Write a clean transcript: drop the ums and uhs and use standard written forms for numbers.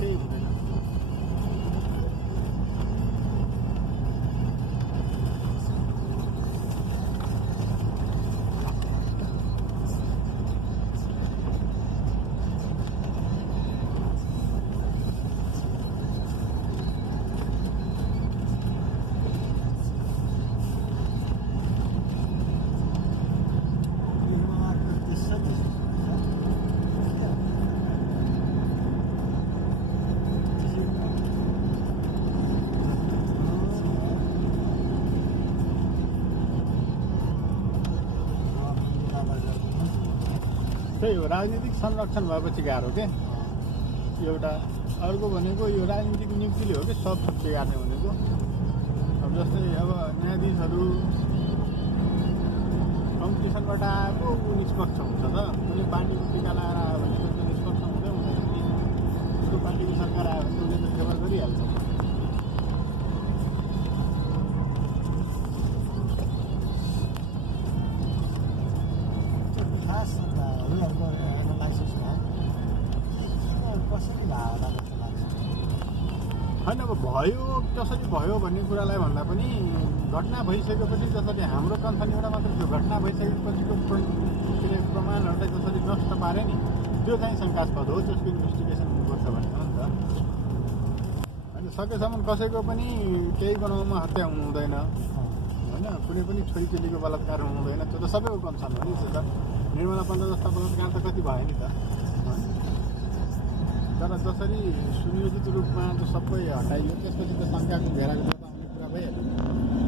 केही हुँदैन। त्यही हो, राजनीतिक संरक्षण भएपछि गाह्रो के एउटा। अर्को भनेको यो राजनीतिक नियुक्तिले हो कि सब बिगार्ने भनेको। अब जस्तै अब न्यायाधीशहरू कम्पिटिसनबाट आएको ऊ निष्पक्ष हुन्छ त। उसले पार्टीको टिका लगाएर आयो भने त निष्पक्ष हुँदै हुँदैन कि। उसको पार्टीको सरकार आयो भने उसले त फेभर गरिहाल्छ। होइन अब भयो कसरी भयो भन्ने कुरालाई भन्दा पनि घटना भइसकेपछि जसरी हाम्रो कन्थनीबाट मात्र त्यो घटना भइसकेपछिको के अरे प्रमाणहरूलाई जसरी नष्ट पारे नि त्यो चाहिँ शङ्कास्पद हो। त्यसको इन्भेस्टिगेसन हुनुपर्छ भनेर नि त। होइन सकेसम्म कसैको पनि केही बनाउनुमा हत्या हुनु हुँदैन होइन। कुनै पनि छोरी चेलीको बलात्कार हुनु हुँदैन। त्यो त सबैको कन्सर्न हो नि। त्यो त निर्मला पन्त जस्ता बलात्कार त कति भयो नि त। तर जसरी सुनियोजित रूपमा त्यो सबै हटाइयो त्यसपछि त शङ्काको घेराको आउने कुरा भइहाल्यो।